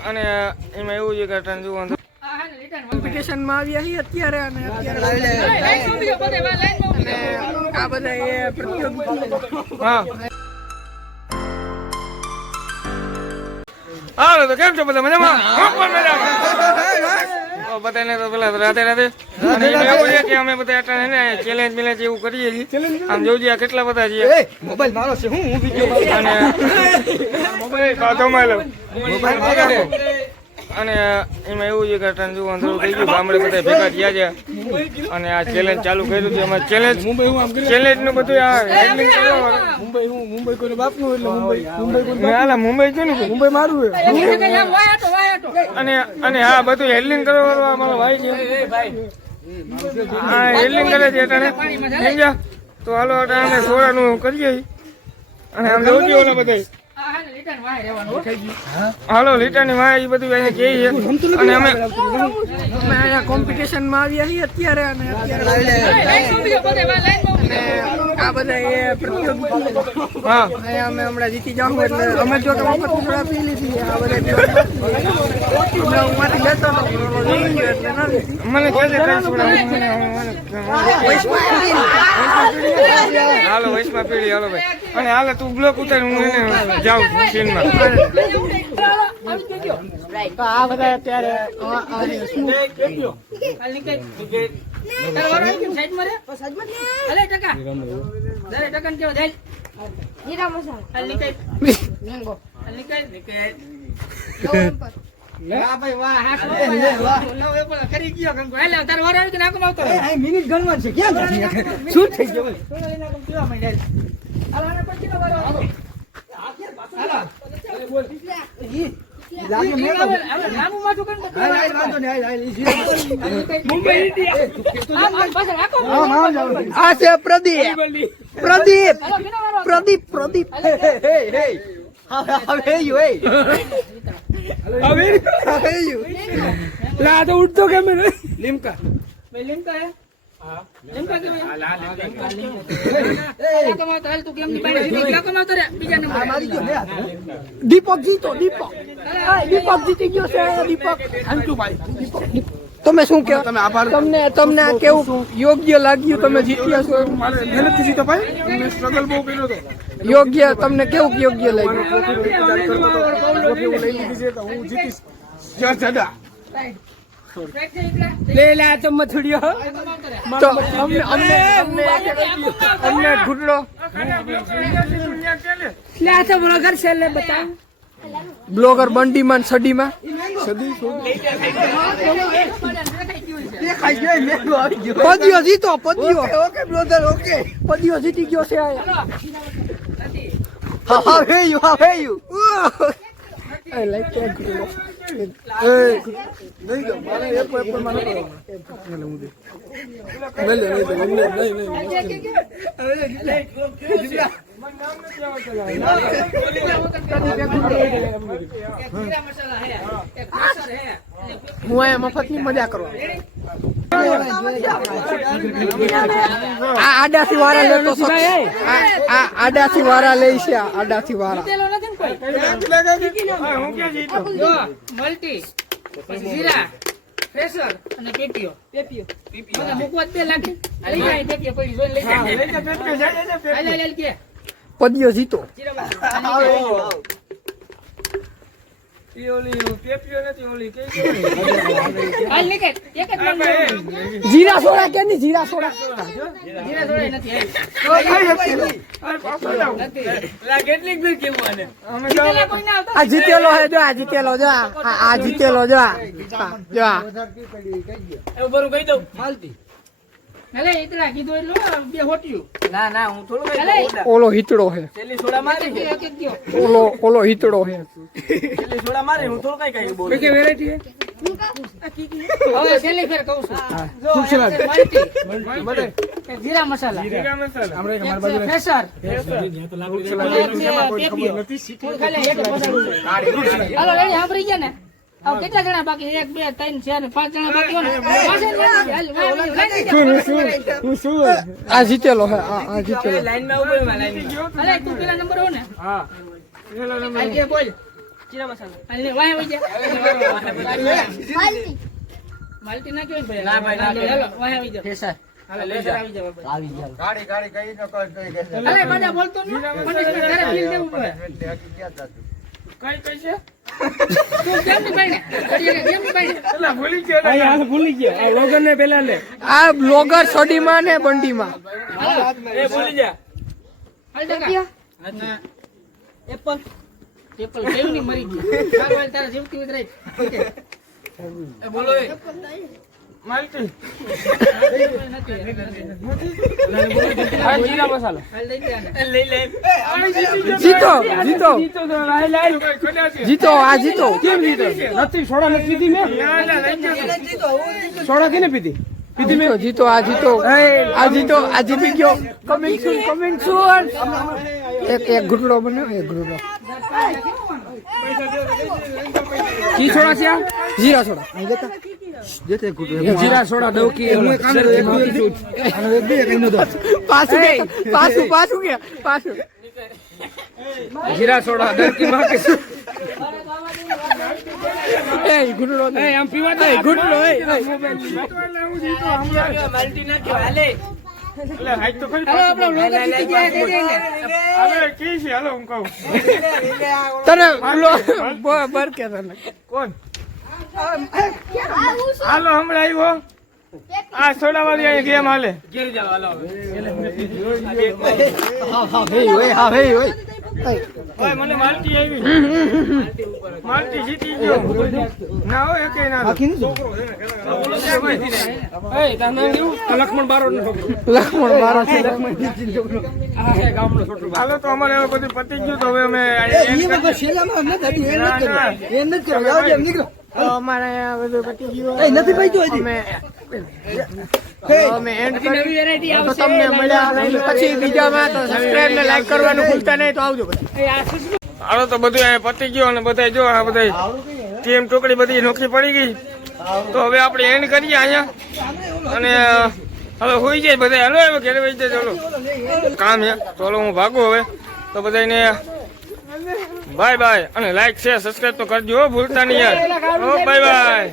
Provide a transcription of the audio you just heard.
અને એમાં એવું છે કે જોવાનું કોમ્પિટિશન માં આવ્યા છીએ અત્યારે અને અત્યારે આ બધા એ પ્રતિયોગિતા હા હાલો તો કેમ છો બધા મજામાં બધાને તો પેલા રાધે રાધે અને એવું છે કે અમે બધા ચેલેન્જ બેલેન્જ એવું કરીએ છીએ આમ જોઉં આ કેટલા બધા છીએ મોબાઈલ મારો છે હું વિડિયો અને મોબાઈલ અને એમાં એવું છે કે જોવું અંદરો થઈ ગયું ગામડે બધા ભેગા થયા છે અને આ ચેલેન્જ ચાલુ કર્યું છે અમારે ચેલેન્જ નું બધું આ હેન્ડલિંગ કરવાનું મુંબઈ કોઈ બાપનું એટલે મુંબઈ કોનું મુંબઈ મારું અને હા બધું હેન્ડલિંગ કરવા મારો ભાઈ છે હા હેન્ડલિંગ કરે છે એટલે સમજ્યા તો હાલો અમે સોડાનું કરીએ અને આમ જોઈ ઓલા બધા હાલો લીટાની વાય એ બધું એને કહે છે અને અમે અહીંયા કોમ્પિટિશન માં આવ્યા છીએ અત્યારે અને અત્યારે આ બધા એ પ્રતિયોગિતા હા અહીંયા અમે હમણાં જીતી જાઉં એટલે અમે જો કે વખત થોડા પી લીધી આ બધા ઉમાંથી લેતો હતો એટલે ના લીધી મને કહે છે હાલો વૈશમાં પીડી હાલો ભાઈ અને હાલે તું બ્લોક ઉતાર હું એને જાઉં સીનમાં તો આ બધા અત્યારે મિનિટ ગણવા છે ક્યાં શું થઈ ગયું આ છે પ્રદીપ પ્રદીપ પ્રદીપ પ્રદીપ તો ઉઠતો કેમ લીમકા લીમકા દીપક જીતો દીપક દીપક જીતી ગયો છે દીપક તમે શું કહો તમને તમને કેવું યોગ્ય લાગ્યું તમે જીત્યા છો મહેનત જીતો ભાઈ સ્ટ્રગલ બહુ કર્યો હતો યોગ્ય તમને કેવું યોગ્ય લાગ્યું લેલા તો મથુડિયો તો અમને ઘૂટડો લે તો બ્લોગર છે લે બતા બ્લોગર બંડીમાં સડીમાં પદિયો જીતો પદિયો ઓકે બ્લોગર ઓકે પદિયો જીતી ગયો છે હા હે you I like that girl. नहीं तो माने एक पर माने नहीं હું આ મફતની મજા કરવા આ આડાથી વાળા લેતો આ આડાથી વાળા લે છે આડાથી વાળા મલ્ટી જીરા પ્રેશર અને પેપીઓ મને મુકવાત બે લાગે લઈ જાય પેપીઓ કોઈ જોઈ લઈ જાય કે પદિયો જીતો જીરા સોડા કે નહીં જીરા સોડા આ જીતેલો હે જો આ જીતેલો જો આ જીતેલો જો જો બરું કહી દઉં માલતી અલે એટલા કીધું એટલું બે હોટ્યું ના ના હું થોડું ઓલો હીતડો હે છેલ્લી સોડા મારી છે એક ગયો ઓલો હીતડો હે છેલ્લી સોડા મારી હું થોડું કઈ બોલ કે વેરાયટી હે હવે છેલ્લી ફેર કહું છું જીરા મસાલા અમારી બાજુ પ્રેશર હાલો રેડી સાંભળી ગયા ને હવે કેટલા જણા બાકી 1 2 3 4 5 જણા બાકી હોય આ જીતેલો હે આ જીતેલો લાઈન માં ઉભો માં લાઈન અરે તું પેલા નંબર હો ને હા હાલ કે બોલ જીરા મસાલા હાલ લે વાહ આવી જા માલટી ના કેવું ભાઈ ના ભાઈ ના હાલો વાહ આવી જા ફેસર હાલો લે આવી જા બાબા આવી જા ગાડી કઈ ન કોઈ અરે બધા બોલતો ન મને તારે બિલ દેવું પડે કઈ છે તું કેમ ની ભાઈ ને કેમ ની ભાઈ એલા ભૂલી ગયો ભાઈ હાલ ભૂલી ગયો આ લોગર ને પેલા લે આ બ્લોગર છોડીમાં ને બંડીમાં એ ભૂલી જા હાલ ટકા એપલ કેમ ની મરી ગઈ સારવાલ તારા જીવતી ઉતરાઈ એ બોલો એ માલતી હાલ જીરા મસાલો હાલ લઈ લે જીતો આ જીતો કેમ જીતો નથી સોડા નથી પીધી મેં સોડા કેને પીધી જીતો આ જીતી ગયો કમિંગ સૂન એક ઘૂંટડો બન્યો એક ઘૂંટડો કી સોડા છે આ જીરા સોડા જીરા સોડા દઉં કે પાછું જીરા સોડા દઉં કે બાકી એ ઘૂંટડો આમ પીવા દે ઘૂંટડો માલટી ના કે હાલે એટલે હાઈટ તો ખરી હાલો આપણો લોગો જીતી ગયા દે દે હાલો કી છે હાલો હું કહું તને બર કે તને કોણ હાલો હમણાં આવ્યો આ સોડા વાળી ગેમ હાલે ઘેર જાવ હાલો ઓય મને માલતી આવી માલતી જીતી ગયો ના હોય એકે ના એ તાર નામ કેવું લક્ષ્મણ બારોડ નો છોકરો લખમણ મારો છે આ હે ગામનો છોકરો હાલો તો અમારે હવે બધું પતી ગયું તો હવે અમે અમારે બધું પતી ગયું અમે એન્ડ નવી વેરાયટી તો આવશે તમને મળ્યા પછી બીજામાં તો સબસ્ક્રાઇબ ને લાઈક કરવાનું ભૂલતા નહીં તો આવજો બધા હાલો તો બધું અહીંયા પતી ગયું અને બધા જો આ બધા ટીમ ટુકડી બધી નોખી પડી ગઈ તો હવે આપણે એન્ડ કરીએ અહીંયા અને હવે હોઈ જાય બધા હાલો હવે ઘરે વહી જાય ચલો કામ છે ચાલો હું ભાગું હવે તો બધાને બાય બાય અને લાઈક શેર સબસ્ક્રાઇબ તો કરજો હો, ભૂલતા નહીં યાર બાય બાય.